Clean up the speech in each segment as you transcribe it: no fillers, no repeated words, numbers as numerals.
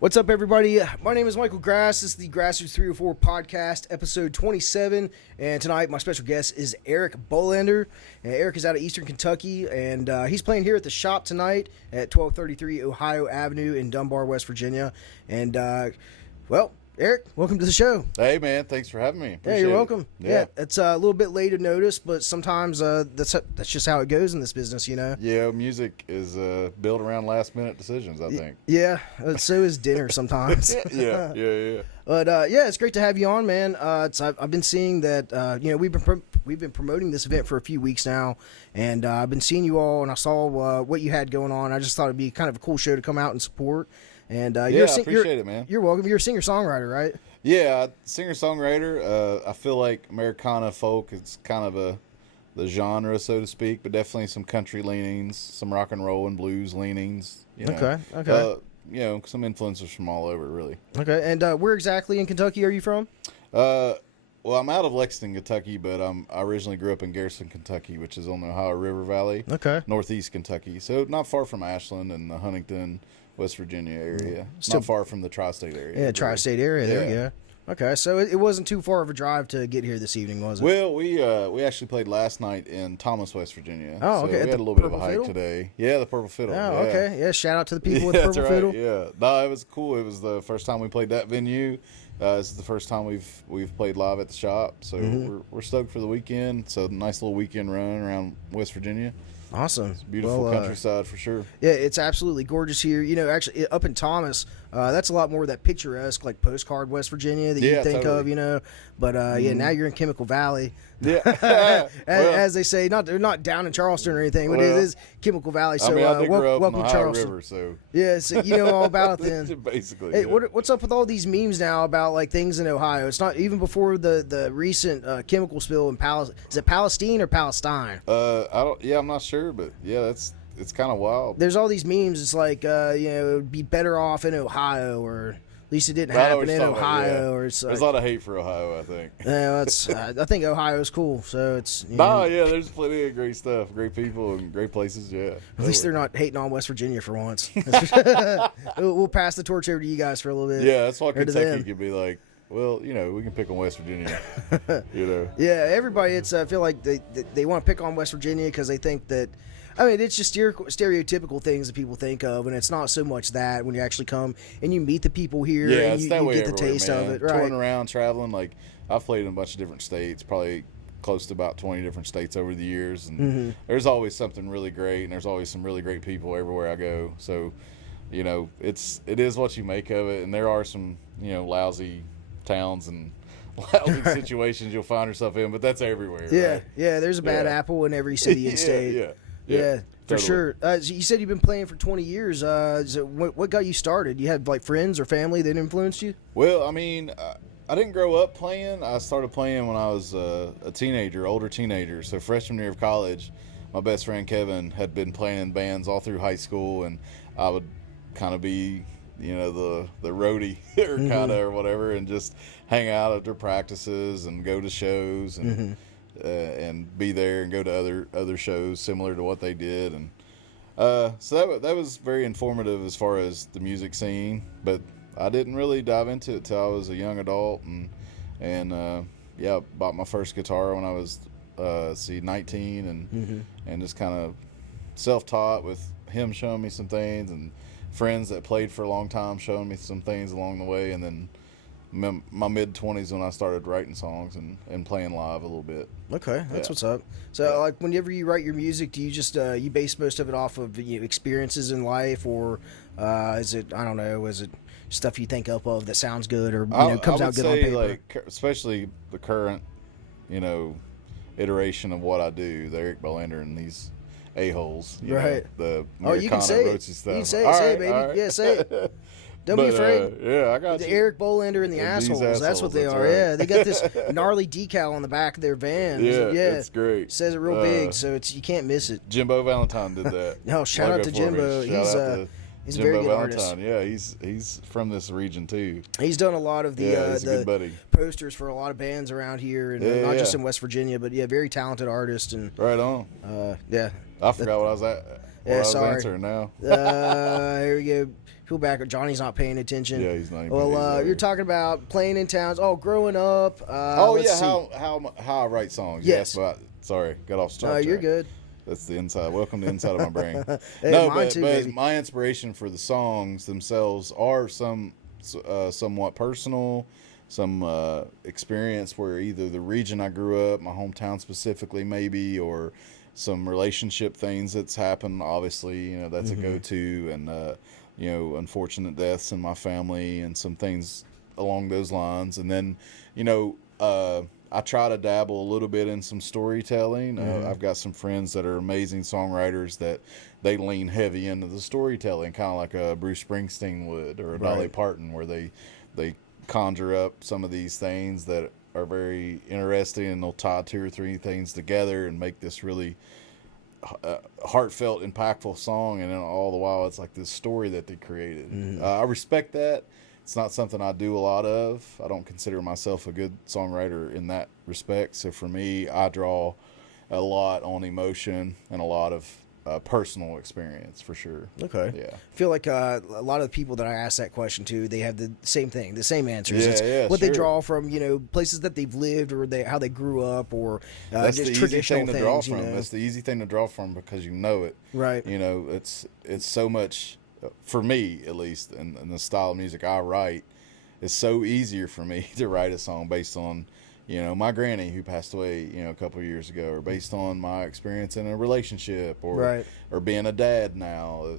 What's up, everybody? My name is Michael Grass. This is the Grassroots 304 podcast, episode 27. And tonight, my special guest is Eric Bolander. And Eric is out of Eastern Kentucky, and he's playing here at the shop tonight at 1233 Ohio Avenue in Dunbar, West Virginia. And, well, Eric, welcome to the show. Hey, man. Thanks for having me. Appreciate you're welcome. It. Yeah, it's a little bit late to notice, but sometimes that's just how it goes in this business, you know? Yeah, music is built around last-minute decisions, I think. Yeah, so is dinner sometimes. Yeah. But yeah, it's great to have you on, man. I've been seeing that we've been promoting this event for a few weeks now, and I've been seeing you all, and I saw what you had going on. I just thought it'd be kind of a cool show to come out and support. And I appreciate it, man. You're welcome. You're a singer-songwriter, right? Yeah, singer-songwriter. I feel like Americana folk is kind of the genre, so to speak, but definitely some country leanings, some rock and roll and blues leanings. Okay. Some influences from all over, really. Okay, and where exactly in Kentucky are you from? Well, I'm out of Lexington, Kentucky, but I originally grew up in Garrison, Kentucky, which is on the Ohio River Valley. Okay. Northeast Kentucky, so not far from Ashland and the Huntington, West Virginia area. Not far from the tri-state area. Yeah, tri-state area. There you go. Okay, so it wasn't too far of a drive to get here this evening, was it? Well, we actually played last night in Thomas, West Virginia. Oh, okay. So we had a little bit of a hike today. Yeah, the Purple Fiddle. Oh, okay. Yeah, shout out to the people with the Purple Fiddle. Yeah, no, it was cool. It was the first time we played that venue. This is the first time we've played live at the shop, so we're stoked for the weekend. So nice little weekend run around West Virginia. Awesome. It's beautiful countryside for sure. Yeah, it's absolutely gorgeous here. You know, actually, up in Thomas, that's a lot more of that picturesque, like postcard West Virginia that you think of, you know. But, yeah, now you're in Chemical Valley. Yeah. as they say, they're not down in Charleston or anything, but it is Chemical Valley. So, I did grow up welcome on the to Ohio Charleston. River, so. Yeah, so you know all about it then. Basically. Hey, yeah. what's up with all these memes now about, like, things in Ohio? It's not even before the recent chemical spill in Is it Palestine or Palestine? I'm not sure, but yeah, it's kind of wild. There's all these memes. It's like, it'd be better off in Ohio, or at least it didn't happen in Ohio. Or it's like, there's a lot of hate for Ohio, I think. Yeah, I think Ohio's cool. So it's there's plenty of great stuff, great people, and great places. Yeah, at least they're not hating on West Virginia for once. We'll pass the torch over to you guys for a little bit. Yeah, that's why Kentucky could be like. Well, we can pick on West Virginia, Yeah, everybody. I feel like they want to pick on West Virginia because they think that. I mean, it's just stereotypical things that people think of, and it's not so much that when you actually come and you meet the people here and you get the taste of it. Right. Touring around, traveling, like I've played in a bunch of different states, probably close to about 20 different states over the years, and there's always something really great, and there's always some really great people everywhere I go. So, it is what you make of it, and there are some, lousy towns and lousy situations you'll find yourself in, but that's everywhere. Yeah, right? Yeah. There's a bad apple in every city and state. Yeah, for sure. So you said you've been playing for 20 years. What got you started? You had like friends or family that influenced you? Well, I mean, I didn't grow up playing. I started playing when I was a older teenager. So freshman year of college, my best friend Kevin had been playing in bands all through high school, and I would kind of be, the roadie or whatever, and just hang out at their practices and go to shows and be there and go to other shows similar to what they did, and so that was very informative as far as the music scene. But I didn't really dive into it till I was a young adult, and bought my first guitar when I was 19, and just kind of self-taught with him showing me some things and friends that played for a long time showing me some things along the way, and then my mid-20s when I started writing songs and playing live a little bit. Okay, that's what's up. So, like, whenever you write your music, do you just you base most of it off of experiences in life, or is it, I don't know, is it stuff you think up of that sounds good or comes out good on paper? Like, especially the current, iteration of what I do, the Eric Bolander and these a-holes, right? The Americana you can say it. Stuff. You can say it, baby. Right. Yeah, say it. Don't be afraid. I got the Eric Bolander and the assholes. That's what they are. Right. Yeah, they got this gnarly decal on the back of their van. Yeah, it's great. It says it real big, so you can't miss it. Jimbo Valentine did that. No, shout out to Jimbo. He's a very good artist. Yeah, he's from this region too. He's done a lot of the posters for a lot of bands around here, and not just in West Virginia, but very talented artist. And right on. Yeah, I forgot what I was at. what I was sorry. answering now. Here we go. Feel back. Johnny's not paying attention. Yeah, he's not even Well, you're talking about playing in towns. Oh, growing up. Yeah, how I write songs. Yes. But sorry, got off track. No, you're good. That's the inside. Welcome to the inside of my brain. Hey, No, mine but, too, but baby. my inspiration for the songs themselves are somewhat personal, some experience where either the region I grew up, my hometown specifically, maybe, or some relationship things that's happened. Obviously, that's a go-to, and unfortunate deaths in my family and some things along those lines. And then, I try to dabble a little bit in some storytelling. I've got some friends that are amazing songwriters that they lean heavy into the storytelling, kind of like a Bruce Springsteen would, or a Dolly Parton, where they conjure up some of these things that are very interesting, and they'll tie 2 or 3 things together and make this really heartfelt, impactful song. And then all the while, it's like this story that they created. I respect that. It's not something I do a lot of. I don't consider myself a good songwriter in that respect. So for me, I draw a lot on emotion and a lot of personal experience, for sure. Okay. Yeah. I feel like a lot of the people that I ask that question to, they have the same thing, the same answers. Yeah, It's what they sure. draw from, places that they've lived, or how they grew up, or That's just the easy traditional thing to things. draw from. That's the easy thing to draw from because you know it. Right. It's so much, for me at least, and the style of music I write, it's so easier for me to write a song based on, my granny who passed away, a couple of years ago, or based on my experience in a relationship, or being a dad now.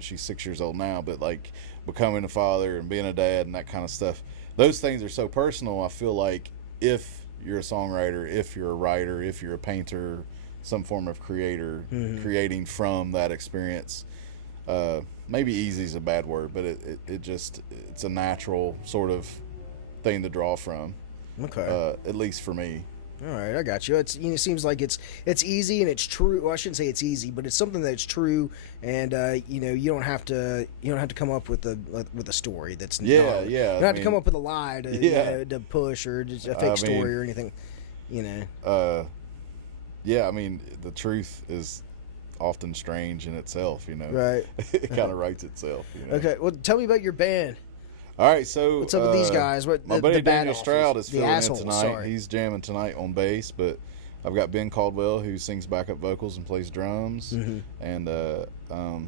She's 6 years old now, but like becoming a father and being a dad and that kind of stuff. Those things are so personal. I feel like if you're a songwriter, if you're a writer, if you're a painter, some form of creator, creating from that experience, maybe easy is a bad word, but it's a natural sort of thing to draw from. Okay. At least for me. All right, I got you. It seems like it's easy and it's true. Well, I shouldn't say it's easy, but it's something that's true, and you don't have to come up with a story that's Yeah. You don't have to come up with a lie to push, or just a fake story or anything. Yeah, I mean, the truth is often strange in itself. Right. It kind of writes itself. Okay. Well, tell me about your band. All right, so What's up with these guys? My buddy Daniel Stroud is the filling in assholes, tonight. sorry. He's jamming tonight on bass, but I've got Ben Caldwell who sings backup vocals and plays drums, and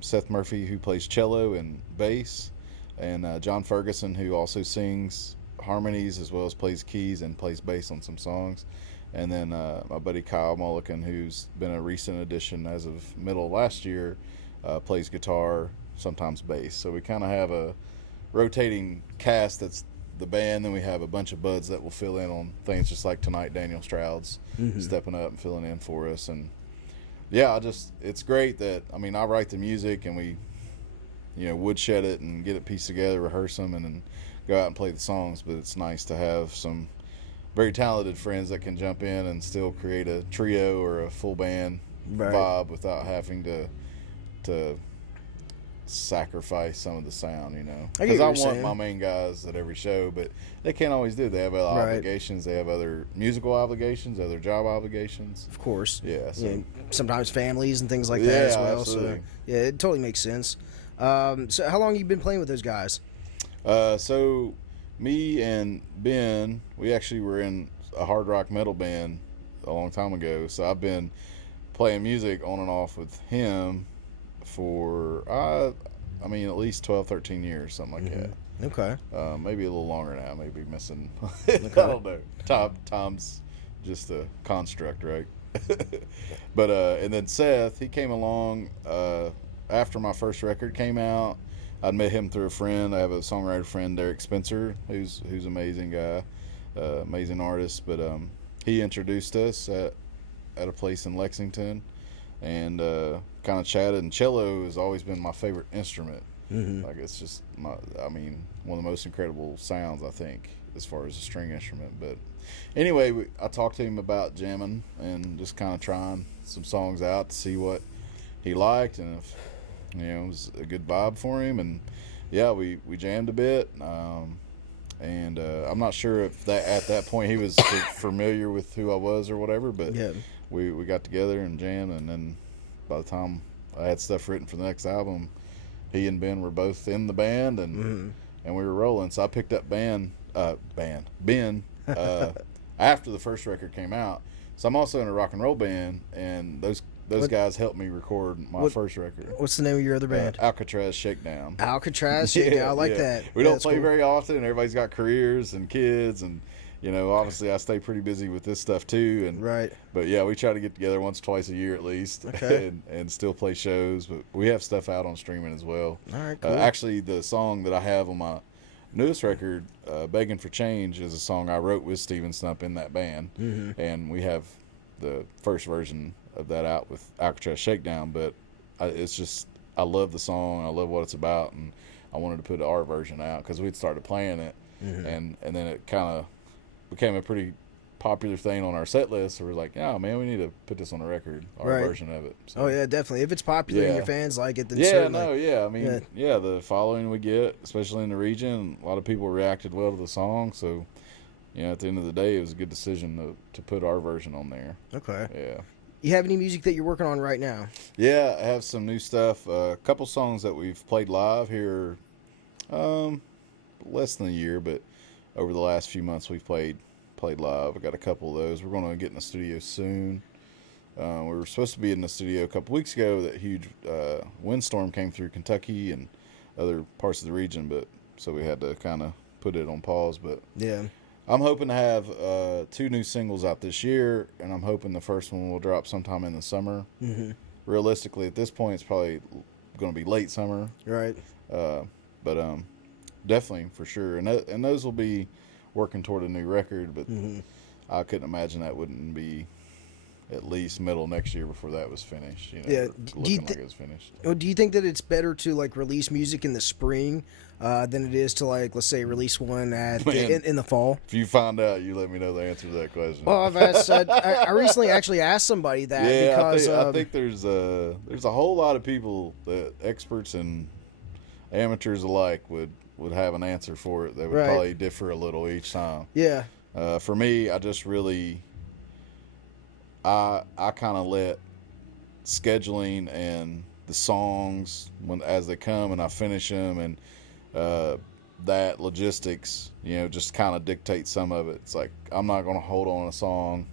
Seth Murphy who plays cello and bass, and John Ferguson who also sings harmonies as well as plays keys and plays bass on some songs, and then my buddy Kyle Mullican, who's been a recent addition as of middle of last year, plays guitar, sometimes bass. So we kind of have a rotating cast that's the band. Then we have a bunch of buds that will fill in on things, just like tonight Daniel Stroud's stepping up and filling in for us. And yeah, it's great that, I write the music and we woodshed it and get it pieced together, rehearse them, and then go out and play the songs. But it's nice to have some very talented friends that can jump in and still create a trio or a full band vibe without having to sacrifice some of the sound, because I want my main guys at every show, but they can't always do. They have other obligations. They have other musical obligations, other job obligations. Of course. Yeah. So. Sometimes families and things like that as well. Absolutely. So yeah, it totally makes sense. So how long have you been playing with those guys? So me and Ben, we actually were in a hard rock metal band a long time ago. So I've been playing music on and off with him for at least 12, 13 years, something like that. Okay. Maybe a little longer now, maybe missing I don't know. Time's just a construct, right? But and then Seth, he came along after my first record came out. I'd met him through a friend. I have a songwriter friend, Derek Spencer, who's an amazing guy, amazing artist, but he introduced us at a place in Lexington, and kind of chatted. And cello has always been my favorite instrument. Like, it's just one of the most incredible sounds, I think, as far as a string instrument. But anyway, I talked to him about jamming and just kind of trying some songs out to see what he liked, and if it was a good vibe for him. And yeah, we jammed a bit, and I'm not sure if that at that point he was familiar with who I was or whatever, but we got together and jammed, and then by the time I had stuff written for the next album. He and Ben were both in the band, and we were rolling. So I picked up Ben after the first record came out. So I'm also in a rock and roll band, and those guys helped me record my first record. What's the name of your other band? Alcatraz Shakedown. Alcatraz Shakedown. I like that. We don't play very often. Everybody's got careers and kids, and obviously I stay pretty busy with this stuff too. And right. But yeah, we try to get together once, twice a year at least, and still play shows. But we have stuff out on streaming as well. All right, cool. Actually, the song that I have on my newest record, "Begging for Change," is a song I wrote with Steven Snupp in that band, and we have the first version of that out with Alcatraz Shakedown. But it's just, I love the song, I love what it's about, and I wanted to put our version out because we'd started playing it, and then it kind of became a pretty popular thing on our set list. So we're like, oh man, we need to put this on a record, our version of it. So, oh yeah, definitely. If it's popular and your fans like it, then I mean, the following we get, especially in the region, a lot of people reacted well to the song. So, at the end of the day, it was a good decision to put our version on there. Okay. Yeah. You have any music that you're working on right now? Yeah, I have some new stuff. A couple songs that we've played live here, less than a year, but over the last few months we've played live. I got a couple of those. We're going to get in the studio soon. We were supposed to be in the studio a couple weeks ago. That huge windstorm came through Kentucky and other parts of the region, but so we had to kind of put it on pause. But yeah, I'm hoping to have 2 new singles out this year, and I'm hoping the first one will drop sometime in the summer. Realistically, at this point, it's probably going to be late summer. Right. But definitely, for sure. And those will be working toward a new record, but I couldn't imagine that wouldn't be at least middle next year before that was finished. Looking like it was finished. Do you think that it's better to like release music in the spring than it is to, like, let's say, release one in the fall? If you find out, you let me know the answer to that question. Well, I recently actually asked somebody that because I think there's a whole lot of people, that experts and amateurs alike, would have an answer for it that would probably differ a little each time. Yeah. For me, I just really, I kind of let scheduling and the songs as they come, and I finish them, and that logistics, just kind of dictate some of it. It's like, I'm not going to hold on a song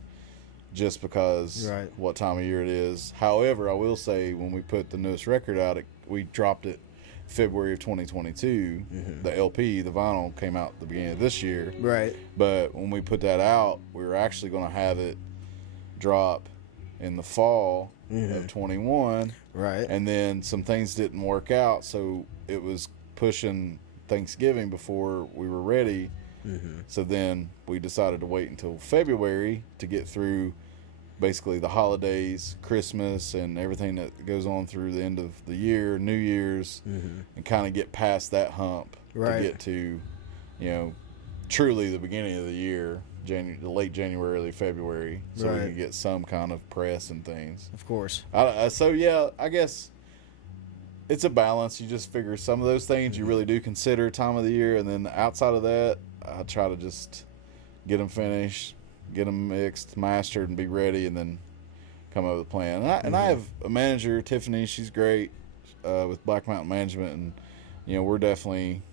just because what time of year it is. However, I will say, when we put the newest record out, we dropped it February of 2022. The LP, the vinyl, came out at the beginning of this year. Right. But when we put that out, we were actually going to have it drop in the fall of 21. Right. And then some things didn't work out, so it was pushing Thanksgiving before we were ready. So then we decided to wait until February to get through basically the holidays, Christmas, and everything that goes on through the end of the year, New Year's, and kind of get past that hump to get to, truly the beginning of the year, the late January, early February, so we can get some kind of press and things. Of course. So yeah, I guess it's a balance. You just figure some of those things you really do consider time of the year, and then outside of that, I try to just get them finished, get them mixed, mastered, and be ready, and then come up with a plan. And I have a manager, Tiffany. She's great with Black Mountain Management, and we're definitely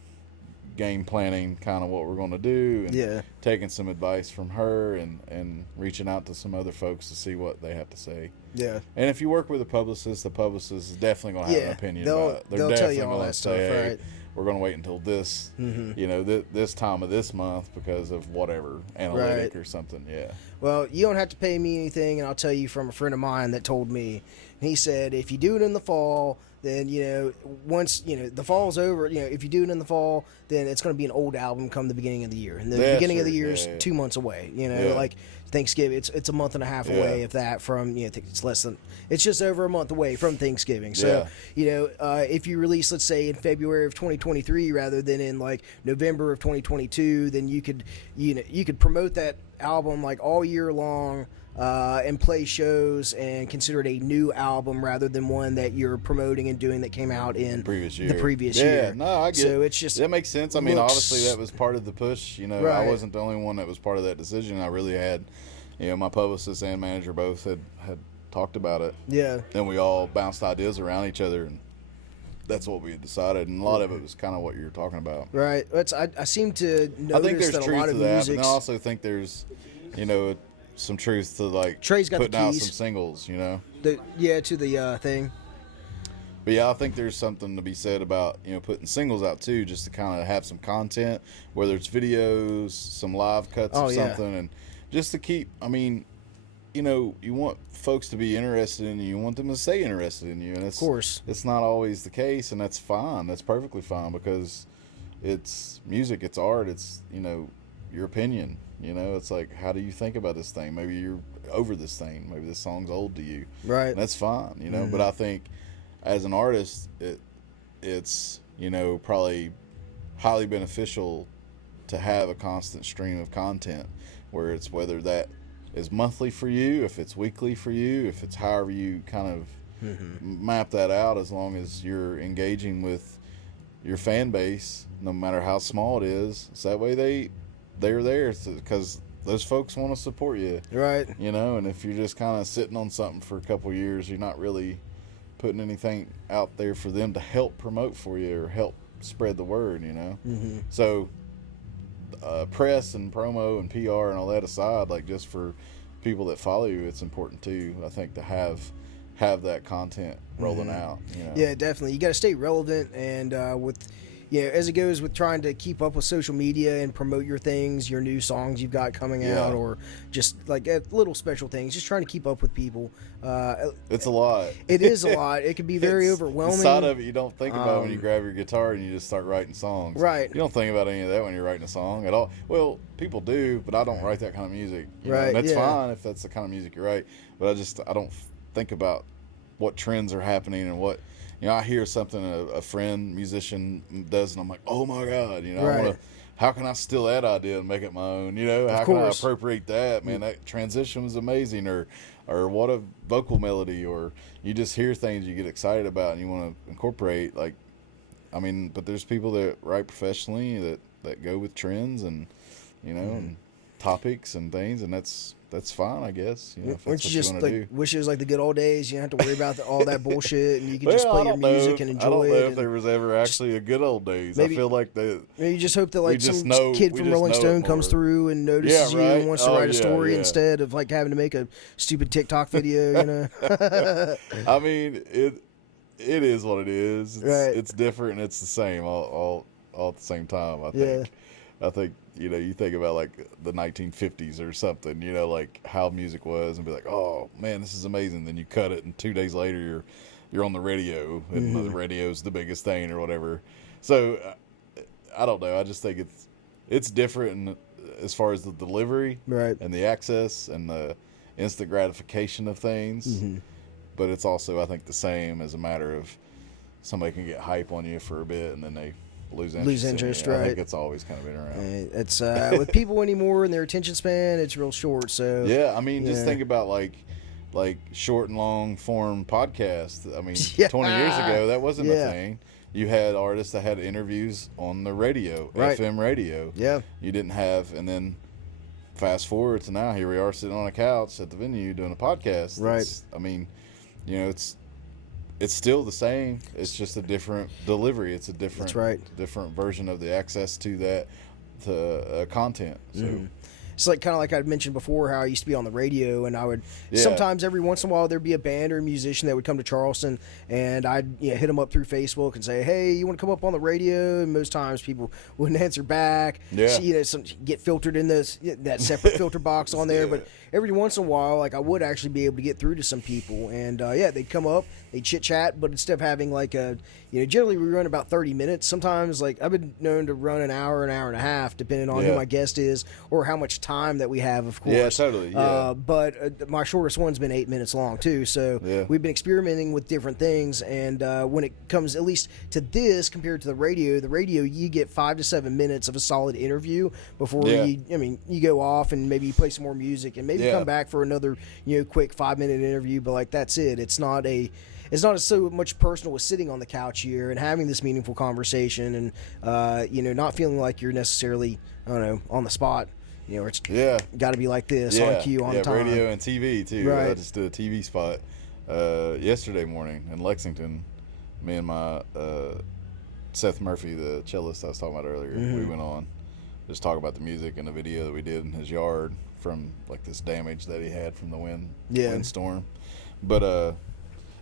game planning kind of what we're going to do, and taking some advice from her, and reaching out to some other folks to see what they have to say. Yeah. And if you work with a publicist, the publicist is definitely going to have an opinion about it. They'll tell you all that stuff, right? We're going to wait until this, this time of this month because of whatever analytic or something. Yeah. Well, you don't have to pay me anything, and I'll tell you from a friend of mine that told me. He said, if you do it in the fall, then, once, the fall's over, if you do it in the fall, then it's going to be an old album come the beginning of the year. And the beginning of the year is 2 months away, like Thanksgiving, it's a month and a half away, if that, from, it's just over a month away from Thanksgiving. So, if you release, let's say, in February of 2023 rather than in, like, November of 2022, then you could promote that album, like, all year long, and play shows and consider it a new album rather than one that you're promoting and doing that came out in the previous year. Yeah, no, I get it. So it's just, that makes sense. I mean, obviously that was part of the push. I wasn't the only one that was part of that decision. I really had, my publicist and manager both had talked about it. Yeah. And we all bounced ideas around each other, and that's what we had decided. And a lot of it was kind of what you were talking about. Right. I seem to notice I think there's that a truth lot to of that, music. but I also think there's, some truth to like Trey's got the putting out keys. some singles, to the thing. But yeah, I think there's something to be said about, putting singles out too, just to kind of have some content, whether it's videos, some live cuts of something, and just to keep, you want folks to be interested in you, you want them to stay interested in you, and Of course. it's not always the case, and that's fine. That's perfectly fine, because it's music, it's art, it's, your opinion. It's like, how do you think about this thing? Maybe you're over this thing. Maybe this song's old to you. Right. And that's fine, But I think as an artist, it's, probably highly beneficial to have a constant stream of content, where it's whether that is monthly for you, if it's weekly for you, if it's however you kind of map that out, as long as you're engaging with your fan base, no matter how small it is. So that way they're there because those folks want to support you. Right. And if you're just kind of sitting on something for a couple of years, you're not really putting anything out there for them to help promote for you or help spread the word, So press and promo and PR and all that aside, like just for people that follow you, it's important too, I think, to have that content rolling out. Yeah, definitely. You got to stay relevant, and as it goes with trying to keep up with social media and promote your things, your new songs you've got coming out, or just like little special things, just trying to keep up with people. It's a lot. It is a lot. It can be very overwhelming. The side of it you don't think about when you grab your guitar and you just start writing songs. Right. You don't think about any of that when you're writing a song at all. Well, people do, but I don't write that kind of music. Right. And that's fine if that's the kind of music you write. But I don't think about what trends are happening and what. I hear something a friend musician does, and I'm like, oh my God, how can I steal that idea and make it my own? How can I appropriate that? Man, that transition was amazing, or what a vocal melody, or you just hear things you get excited about and you want to incorporate. But there's people that write professionally that go with trends and, and topics and things, and that's fine, I guess. If that's Wouldn't you just what you wish it was like the good old days? You don't have to worry about all that bullshit, and you can just play your music and enjoy it. I don't know if there was ever actually a good old days. I feel like maybe you just hope that some kid from just Rolling know Stone it comes more. through and notices you and wants to write a story yeah. instead of like having to make a stupid TikTok video. It is what it is. It's different and it's the same all at the same time. I think you think about like the 1950s or something, like how music was, and be like, oh man, this is amazing. Then you cut it, and 2 days later you're on the radio, and the radio's the biggest thing or whatever. So I don't know. I just think it's different as far as the delivery, right, and the access and the instant gratification of things. But it's also, I think, the same as a matter of somebody can get hype on you for a bit and then they lose interest. Right. I think it's always kind of been around. It's with people anymore and their attention span, it's real short. So just think about like short and long form podcasts. 20 years ago that wasn't a thing. You had artists that had interviews on the radio, right. FM radio. Yeah, you didn't have, and then fast forward to now, here we are sitting on a couch at the venue doing a podcast. Right. It's still the same. It's just a different delivery. It's a different, That's right. different version of the access to that content. So it's like kind of like I mentioned before how I used to be on the radio, and I would sometimes every once in a while there'd be a band or a musician that would come to Charleston, and I'd hit them up through Facebook and say, hey, you want to come up on the radio? And most times people wouldn't answer back. Some get filtered in that separate filter box on there, but every once in a while, like I would actually be able to get through to some people, and they'd come up, they'd chit chat, but instead of having like generally we run about 30 minutes. Sometimes like I've been known to run an hour and a half, depending on who my guest is or how much time that we have, of course. Yeah, totally. Yeah. But my shortest one's been 8 minutes long too. So we've been experimenting with different things, and when it comes at least to this compared to the radio you get 5 to 7 minutes of a solid interview before you go off and maybe you play some more music and maybe come back for another quick 5-minute interview, but like that's it. It's not so much personal as sitting on the couch here and having this meaningful conversation and not feeling like you're necessarily, I don't know, on the spot you know, it's Yeah. got to be like this on cue on time. Radio and TV too. Right. I just did a TV spot yesterday morning in Lexington. Me and my Seth Murphy, the cellist I was talking about earlier, we went on just talk about the music and the video that we did in his yard from like this damage that he had from the windstorm. But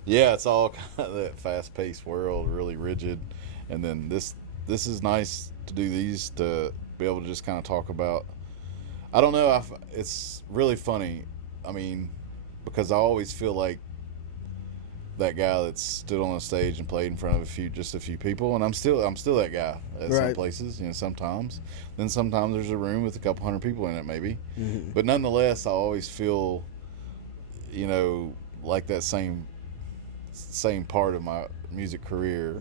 it's all kind of that fast-paced world, really rigid. And then this is nice to do these, to be able to just kind of talk about. I don't know, it's really funny. I mean, because I always feel like that guy that stood on a stage and played in front of just a few people, and I'm still that guy at some places, you know, sometimes. Then sometimes there's a room with a couple hundred people in it, maybe. But nonetheless, I always feel, you know, like that same part of my music career,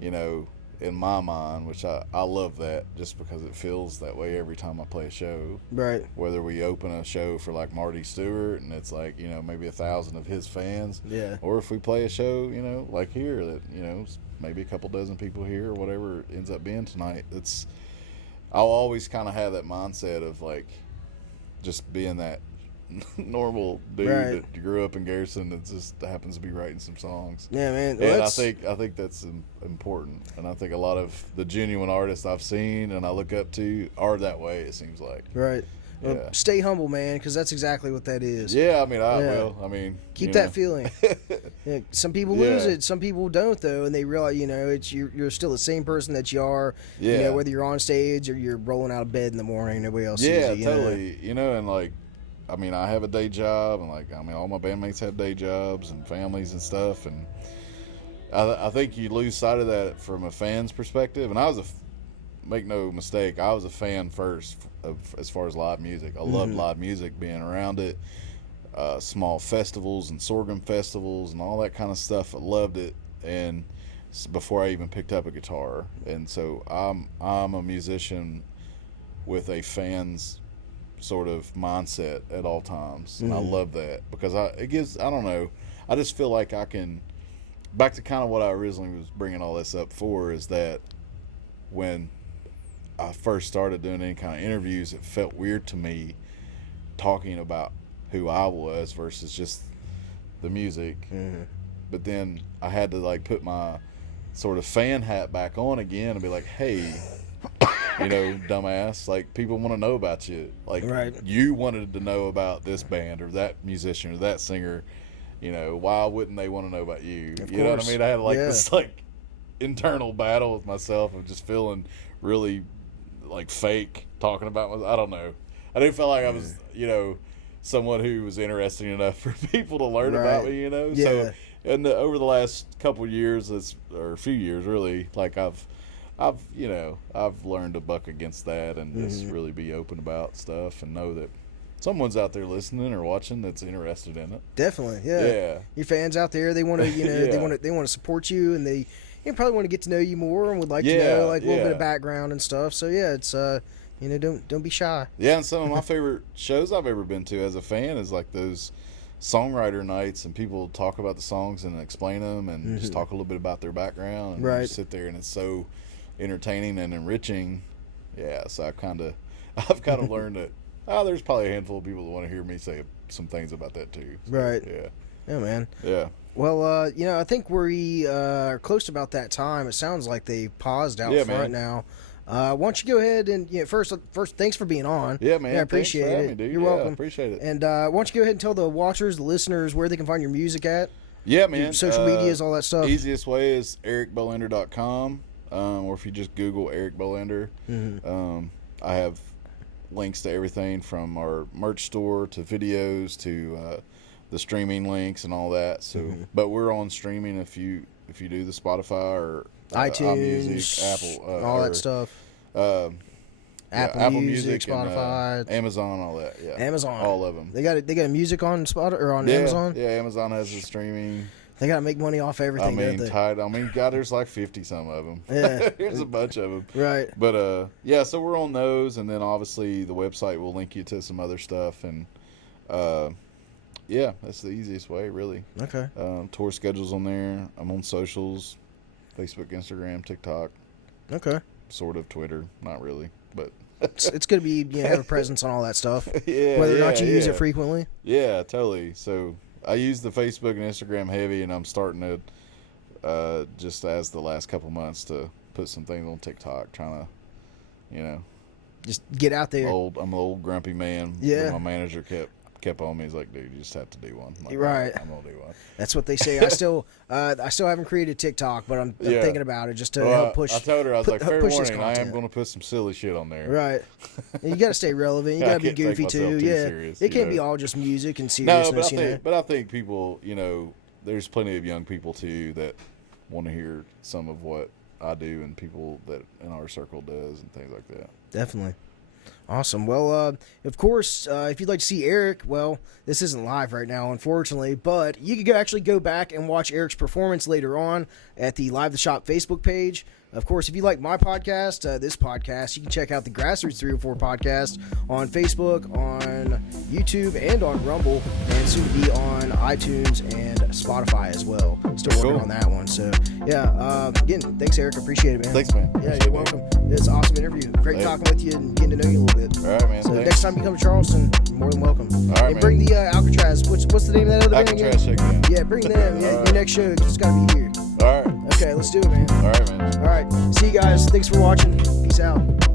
you know, in my mind, which I love that, just because it feels that way every time I play a show. Right. Whether we open a show for like Marty Stewart and it's like, you know, maybe 1,000 of his fans. Yeah. Or if we play a show, you know, like here, that, you know, maybe a couple dozen people here or whatever it ends up being tonight. I'll always kind of have that mindset of like just being that normal dude that grew up in Garrison that just happens to be writing some songs. Yeah, man. And I think that's important. And I think a lot of the genuine artists I've seen and I look up to are that way, it seems like. Right. Well, stay humble, man, because that's exactly what that is. Yeah, I mean, I will. I mean, keep that feeling. Yeah, some people lose it, some people don't, though, and they realize, you know, it's you're still the same person that you are. Yeah. You know, whether you're on stage or you're rolling out of bed in the morning, nobody else sees you. Yeah, totally. You know, and like, I mean, I have a day job, and like, I mean, all my bandmates have day jobs and families and stuff, and I think you lose sight of that from a fan's perspective. And make no mistake, I was a fan first as far as live music. I loved live music, being around it, small festivals and sorghum festivals and all that kind of stuff. I loved it, and before I even picked up a guitar. And so I'm a musician with a fan's sort of mindset at all times, and I love that because I don't know, I just feel like I can, back to kind of what I originally was bringing all this up for, is that when I first started doing any kind of interviews, it felt weird to me talking about who I was versus just the music. But then I had to like put my sort of fan hat back on again and be like, hey, you know, dumbass, like, people want to know about you. Like, you wanted to know about this band or that musician or that singer. You know, why wouldn't they want to know about you? You know what I mean? I had like this like internal battle with myself of just feeling really like fake talking about myself. I don't know. I didn't feel like I was, you know, someone who was interesting enough for people to learn about me, you know? So over the last couple of years, or a few years really, like I've learned to buck against that and just really be open about stuff and know that someone's out there listening or watching that's interested in it. Definitely, yeah. Your fans out there, they want to, you know, they want to support you, and they probably want to get to know you more and would like to know like a little bit of background and stuff. So it's you know, don't be shy. Yeah, and some of my favorite shows I've ever been to as a fan is like those songwriter nights, and people talk about the songs and explain them and just talk a little bit about their background, and you just sit there and it's so entertaining and enriching. So I've kind of learned that there's probably a handful of people that want to hear me say some things about that too. So, yeah, man. Yeah. Well, you know, I think we are close to about that time. It sounds like they paused out front now. Why don't you go ahead and, you know, first, thanks for being on. Yeah, man. I appreciate it. Me, dude. You're welcome. Appreciate it. And why don't you go ahead and tell the watchers, the listeners, where they can find your music at? Yeah, man. Your social medias, all that stuff. Easiest way is ericbolander.com, or if you just Google Eric Bolander. I have links to everything from our merch store to videos to the streaming links and all that. So, but we're on streaming if you do the Spotify or iTunes, iMusic, Apple, all that stuff. Apple Music, Spotify, and, Amazon, all that. Yeah, Amazon, all of them. They got music on Spotify or on Amazon. Yeah, Amazon has the streaming. They gotta make money off everything. God, there's like 50 some of them. Yeah, there's a bunch of them. Right. But so we're on those, and then obviously the website will link you to some other stuff, and that's the easiest way, really. Okay. Tour schedules on there. I'm on socials, Facebook, Instagram, TikTok. Okay. Sort of Twitter, not really, but it's going to be have a presence on all that stuff, yeah, whether or not you use it frequently. Yeah, totally. So I use the Facebook and Instagram heavy, and I'm starting to just as the last couple months to put some things on TikTok, trying to, just get out there. I'm an old grumpy man. Yeah. My manager kept on me. He's like, dude, you just have to do one. I'm like, right. I'm gonna do one. That's what they say. I still haven't created TikTok, but I'm thinking about it just to help push. I told her, I was like, fair warning, I am content. going to put some silly shit on there. Right. And you got to stay relevant. You got to be goofy too. Serious, it can't be all just music and seriousness. But I think people, there's plenty of young people too that want to hear some of what I do and people that in our circle does and things like that. Definitely. Awesome. Well, of course, if you'd like to see Eric, well, this isn't live right now, unfortunately, but you could actually go back and watch Eric's performance later on at the Live the Shop Facebook page. Of course, if you like my podcast, this podcast, you can check out the Grassroots 304 podcast on Facebook, on YouTube, and on Rumble, and soon to be on iTunes and Spotify as well. Still working on that one. So, yeah, again, thanks, Eric. I appreciate it, man. Thanks, man. Yeah, you're welcome. It's an awesome interview. Great talking with you and getting to know you a little bit. All right, man. So thanks. next time you come to Charleston, you're more than welcome. All right, and bring the Alcatraz. What's the name of that other band again? Alcatraz, check it out. Yeah, bring them. Yeah, your next show just got to be here. All right. Okay, let's do it, man. All right, man. All right. See you guys. Thanks for watching. Peace out.